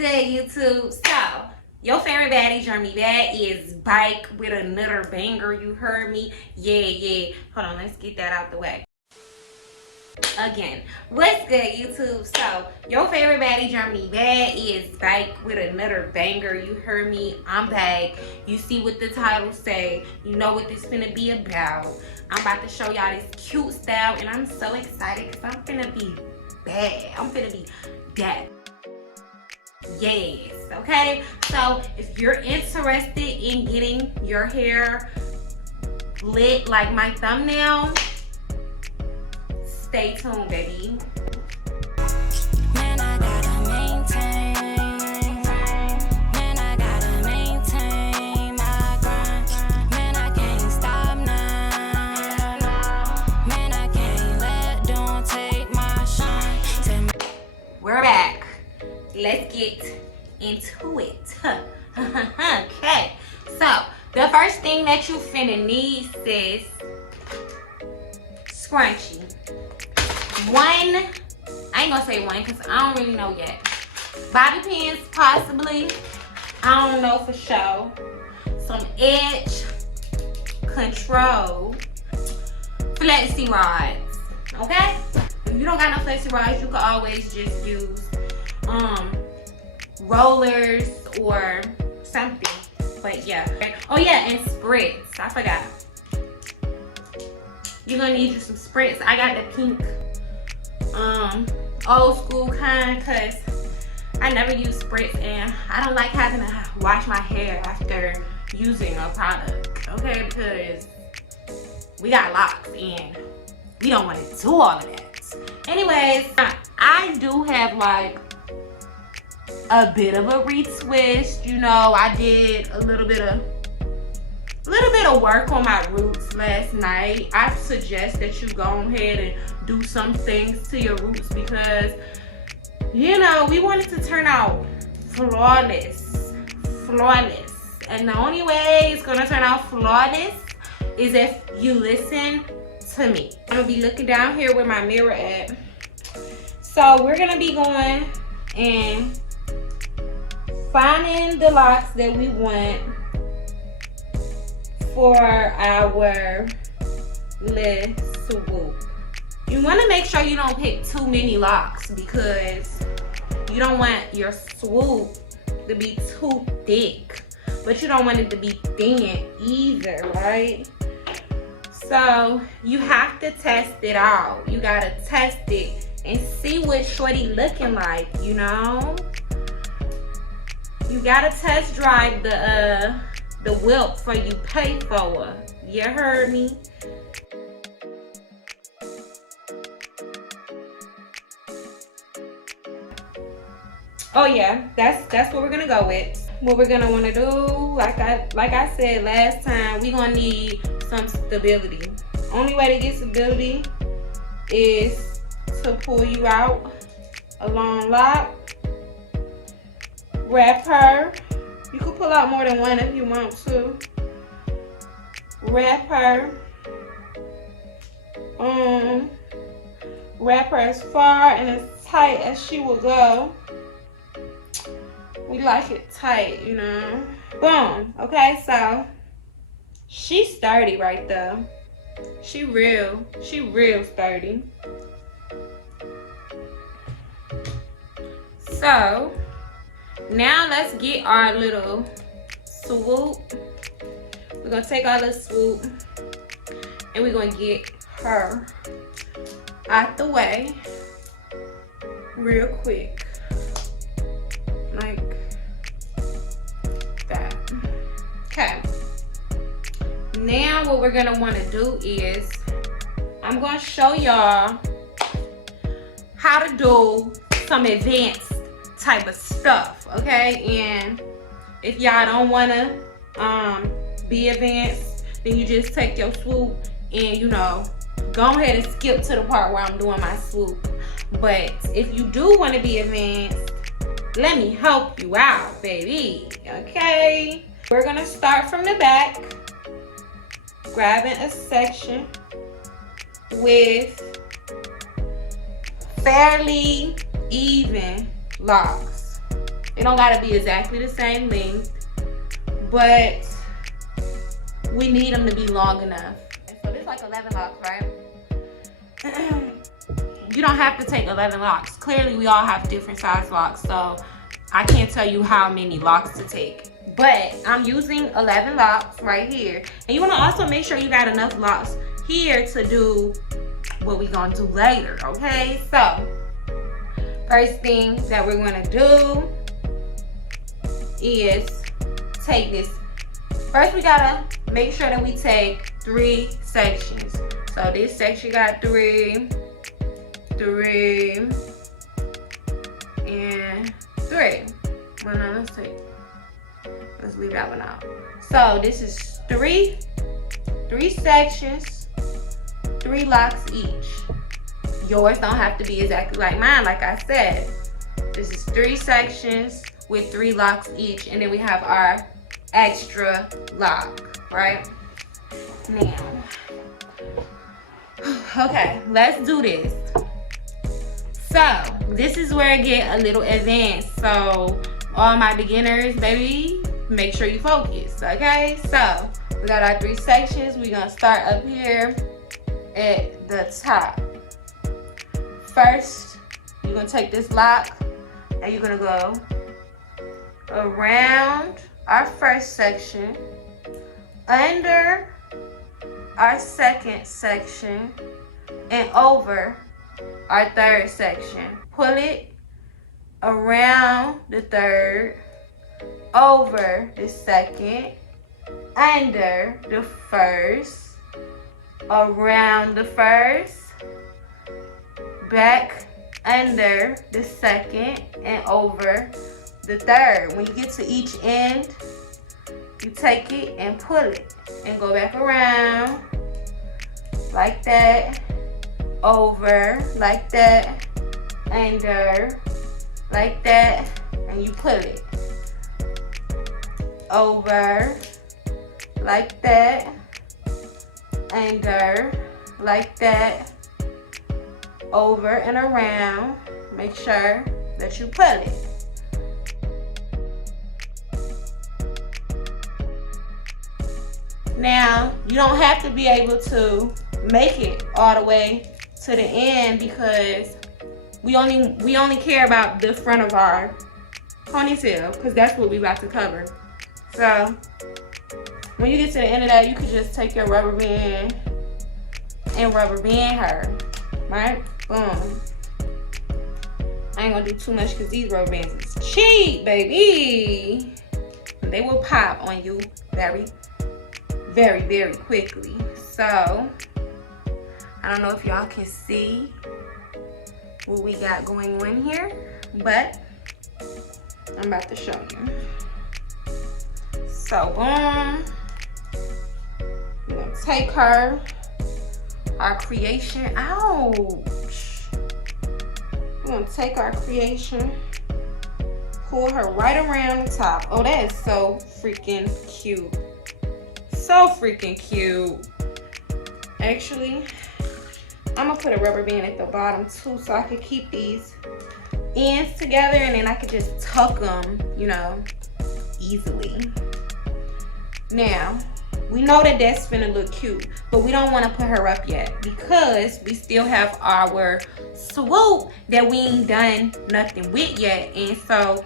good, YouTube? So, your favorite baddie, Germanybadd, is back with another banger. You heard me? Yeah. Hold on, let's get that out the way. Again, what's good, YouTube? So, your favorite baddie, Germanybadd, is back with another banger. You heard me? I'm back. You see what the title say. You know what this finna be about. I'm about to show y'all this cute style, and I'm so excited because I'm finna be bad. I'm finna be bad. Yes, okay? So if you're interested in getting your hair lit like my thumbnail, stay tuned, baby. Man, I gotta maintain. Man, I gotta maintain my grind. Man, I can't stop now. Man, I can't let them take my shine. We're back. Let's get into it. Okay, so the first thing that you finna need is scrunchie. One, I ain't gonna say one because I don't really know yet. Bobby pins, possibly. I don't know for sure. Some edge control flexi rods. Okay? If you don't got no flexi rods, you can always just use rollers or something. But yeah. Oh yeah, and spritz. I forgot. You're gonna need you some spritz. I got the pink old school kind because I never use spritz and I don't like having to wash my hair after using a product. Okay, because we got locks and we don't want to do all of that. Anyways, I do have like a bit of a retwist. You know, I did a little bit of work on my roots last night. I suggest that you go ahead and do some things to your roots because, you know, we want it to turn out flawless. And the only way it's gonna turn out flawless is if you listen to me. I'm gonna be looking down here where my mirror at. So we're gonna be going and finding the locks that we want for our Loc Swoop. You want to make sure you don't pick too many locks because you don't want your swoop to be too thick, but you don't want it to be thin either, right? So you have to test it out. You gotta test it and see what shorty looking like, you know? You gotta test drive the whip for you pay for. You heard me? Oh yeah, that's what we're gonna go with. What we're gonna wanna do, like I said last time, we're gonna need some stability. Only way to get stability is to pull you out a long lock, wrap her. You can pull out more than one if you want to. Wrap her. Wrap her as far and as tight as she will go. We like it tight, you know. Boom. Okay, so she's sturdy right there. She real sturdy. So now let's get our little swoop. We're gonna take our little swoop and we're gonna get her out the way real quick. Like that. Okay. Now what we're gonna wanna do is I'm gonna show y'all how to do some advanced type of stuff, okay? And if y'all don't wanna be advanced, then you just take your swoop and, you know, go ahead and skip to the part where I'm doing my swoop. But if you do want to be advanced, let me help you out, baby. Okay, we're gonna start from the back, grabbing a section with fairly even locks. It don't gotta be exactly the same length, but we need them to be long enough. And so this is like 11 locks, right? You don't have to take 11 locks. Clearly, we all have different size locks, so I can't tell you how many locks to take. But I'm using 11 locks right here. And you want to also make sure you got enough locks here to do what we're going to do later, okay? So, first thing that we're going to do is take this. First, we got to make sure that we take 3 sections. So, this section got 3, 3, and 3. Well, no, let's leave that one out. So this is 3 sections, 3 locks each. Yours don't have to be exactly like mine, like I said. This is 3 sections with 3 locks each, and then we have our extra lock, right? Now, okay, let's do this. So this is where it get a little advanced. So all my beginners, baby, make sure you focus, okay? So we got our 3 sections. We're gonna start up here at the top. First, you're gonna take this lock and you're gonna go around our first section, under our second section, and over our third section. Pull it around the third, over the second, under the first, around the first, back under the second, and over the third. When you get to each end, you take it and pull it and go back around like that, over like that, under like that, and you pull it over like that, under like that, over and around. Make sure that you pull it. Now, you don't have to be able to make it all the way to the end because we only care about the front of our ponytail because that's what we about to cover. So when you get to the end of that, you can just take your rubber band and rubber band her, right? Boom. I ain't gonna do too much because these rubber bands is cheap, baby. They will pop on you very, very, very quickly. So I don't know if y'all can see what we got going on here, but I'm about to show you. So boom, we're gonna take our creation. Ouch. We're gonna take our creation, pull her right around the top. Oh, that is so freaking cute. So freaking cute. Actually, I'm gonna put a rubber band at the bottom too so I can keep these ends together and then I can just tuck them, you know, easily. Now, we know that that's finna look cute, but we don't want to put her up yet because we still have our swoop that we ain't done nothing with yet. And so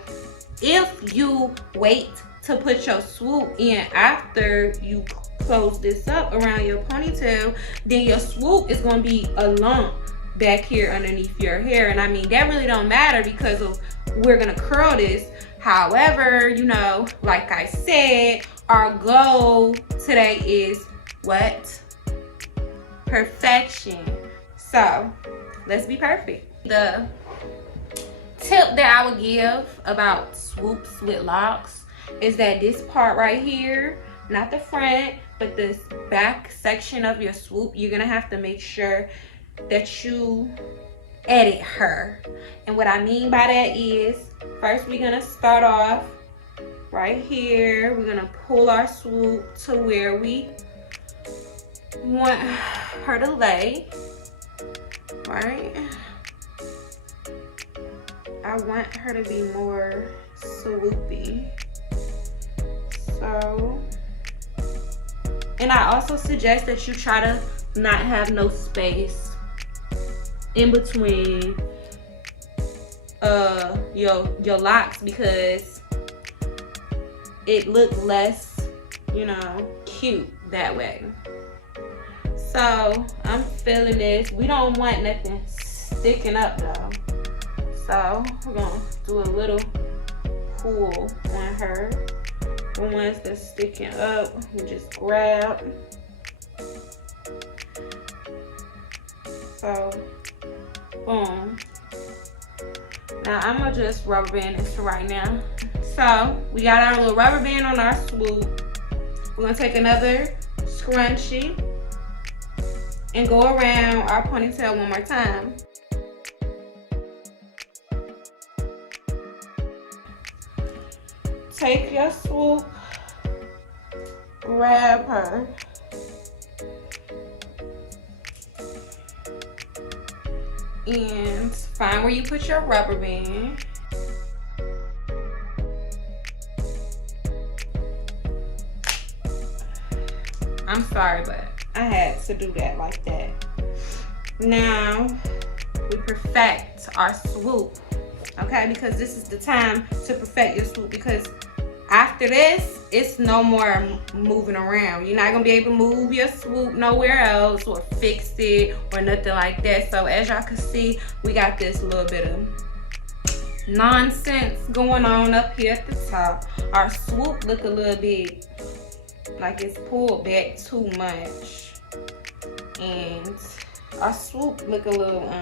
if you wait to put your swoop in after you close this up around your ponytail, then your swoop is going to be a lump back here underneath your hair. And I mean, that really don't matter because of we're going to curl this. However, you know, like I said, our goal today is what? Perfection. So let's be perfect. The tip that I would give about swoops with locks is that this part right here, not the front, but this back section of your swoop, you're gonna have to make sure that you edit her. And what I mean by that is, first we're gonna start off right here. We're gonna pull our swoop to where we want her to lay, right? I want her to be more swoopy. So, and I also suggest that you try to not have no space in between your locks, because it look less, you know, cute that way. So I'm feeling this. We don't want nothing sticking up though, so we're gonna do a little pull on her. The ones that's sticking up, we just grab. So boom. Now I'm gonna just rubber band this for right now. So we got our little rubber band on our swoop. We're gonna take another scrunchie and go around our ponytail one more time. Take your swoop, grab her, and find where you put your rubber band. I'm sorry, but I had to do that like that. Now we perfect our swoop, okay? Because this is the time to perfect your swoop, because after this, it's no more moving around. You're not gonna be able to move your swoop nowhere else or fix it or nothing like that. So as y'all can see, we got this little bit of nonsense going on up here at the top. Our swoop look a little bit like it's pulled back too much, and our swoop look a little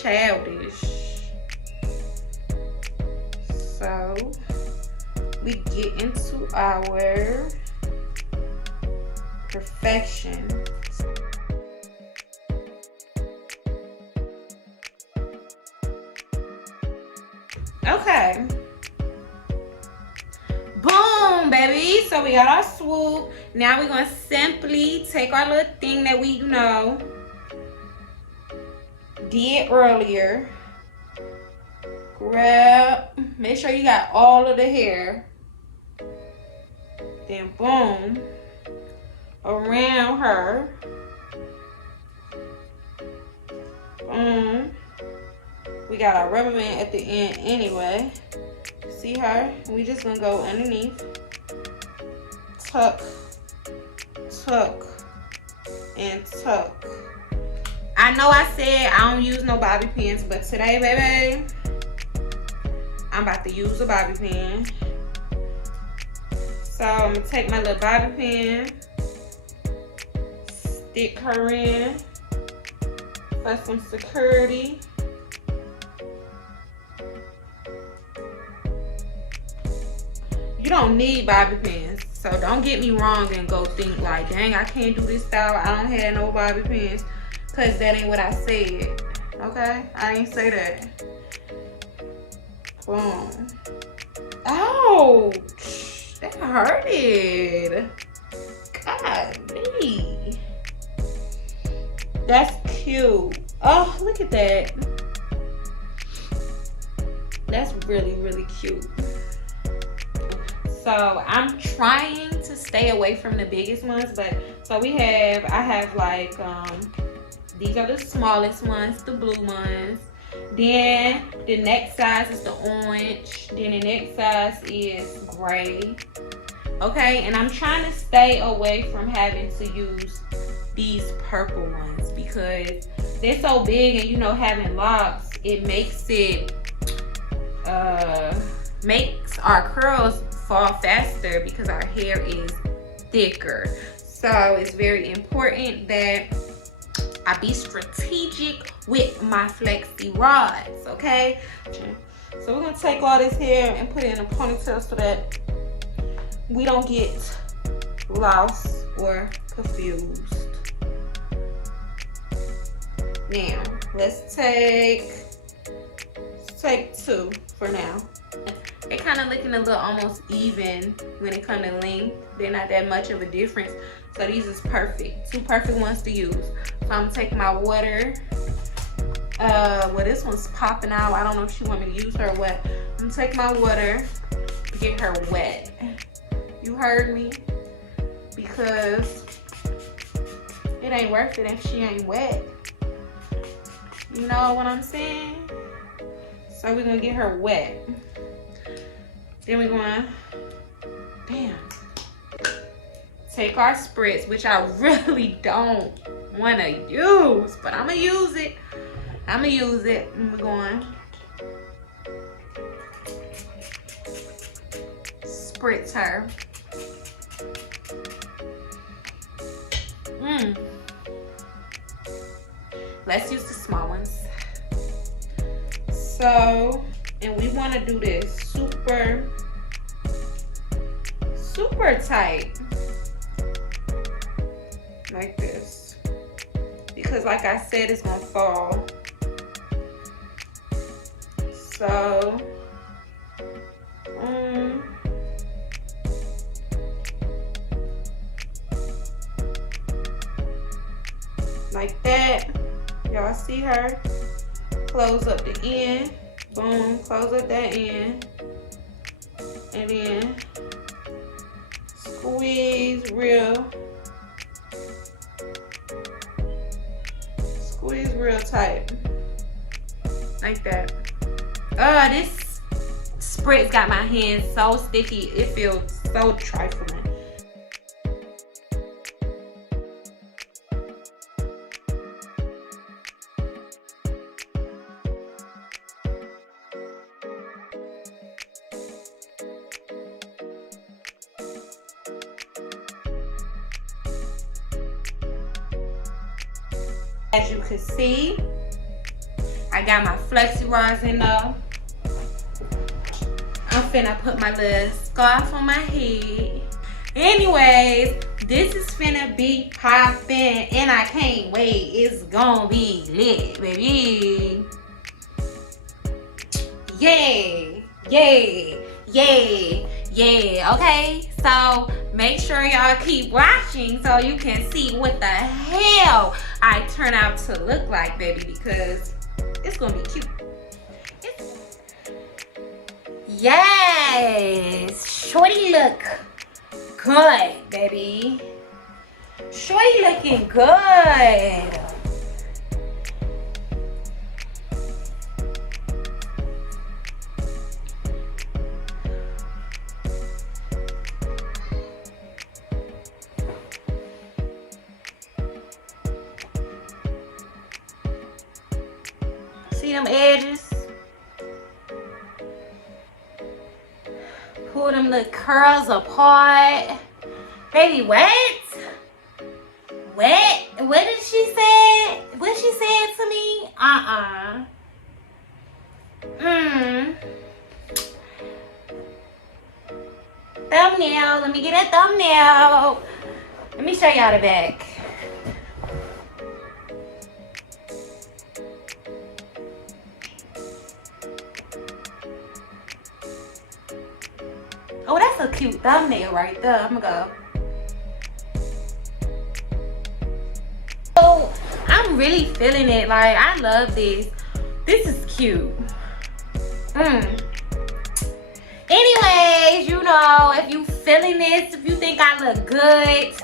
childish. So we get into our perfection. Okay. Boom, baby. So we got our swoop. Now we're gonna simply take our little thing that we, you know, did earlier. Grab, make sure you got all of the hair. Then boom, around her. Boom. We got our rubber band at the end anyway. See her? We just gonna go underneath. Tuck, tuck, and tuck. I know I said I don't use no bobby pins, but today, baby, I'm about to use a bobby pin. So I'm gonna take my little bobby pin, stick her in for some security. You don't need bobby pins, so don't get me wrong and go think like, dang, I can't do this style, I don't have no bobby pins, because that ain't what I said, okay? I ain't say that. Boom. Ouch, that hurted. Golly. That's cute. Oh, look at that. That's really, really cute. So I'm trying to stay away from the biggest ones, but so I have like these are the smallest ones, the blue ones. Then the next size is the orange. Then the next size is gray. Okay, and I'm trying to stay away from having to use these purple ones because they're so big, and you know, having locks, it makes makes our curls fall faster because our hair is thicker. So it's very important that I be strategic with my flexi rods, okay? So we're gonna take all this hair and put it in a ponytail so that we don't get lost or confused. Now, let's take two for now. They're kind of looking a little almost even when it comes to length. They're not that much of a difference. So these is perfect. Two perfect ones to use. So I'm gonna take my water well, this one's popping out. I don't know if she want me to use her or what. I'm gonna take my water, get her wet. You heard me? Because it ain't worth it if she ain't wet. You know what I'm saying? So we're gonna get her wet. Then we're gonna, take our spritz, which I really don't wanna use, but I'm gonna use it. And we're going spritz her. Let's use the small ones. So, and we want to do this super tight, like this, because like I said, it's gonna fall. So like that. Y'all see her? Close up the end. Boom, close up that end. And then squeeze real tight. Like that. This spritz got my hands so sticky. It feels so trifling. As you can see, I got my flexi rods in there. I'm finna put my little scarf on my head. Anyways, this is finna be poppin', and I can't wait. It's gonna be lit, baby. Yay, yay, yay, yay. Okay, so make sure y'all keep watching so you can see what the hell I turn out to look like, baby, because it's gonna be cute. Yes, shorty look good, baby. Shorty looking good. See them edges? Pull them little curls apart. Baby, what? What? What did she say? What she said to me? Thumbnail. Let me get a thumbnail. Let me show y'all the back. Oh, that's a cute thumbnail right there. I'm gonna go. Oh, I'm really feeling it. Like, I love this. This is cute. Anyways, you know, if you feeling this, if you think I look good,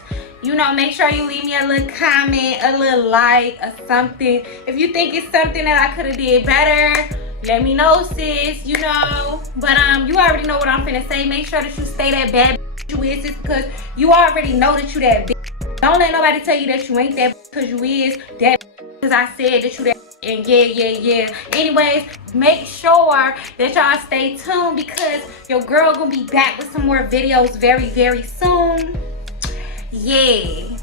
you know, make sure you leave me a little comment, a little like, or something. If you think it's something that I could have did better, let me know, sis, you know. But you already know what I'm finna say. Make sure that you stay that bad you is, sis, because you already know that you that bitch. Don't let nobody tell you that you ain't that because you is that because I said that you that. And yeah. Anyways, make sure that y'all stay tuned because your girl gonna be back with some more videos very, very soon. Yeah.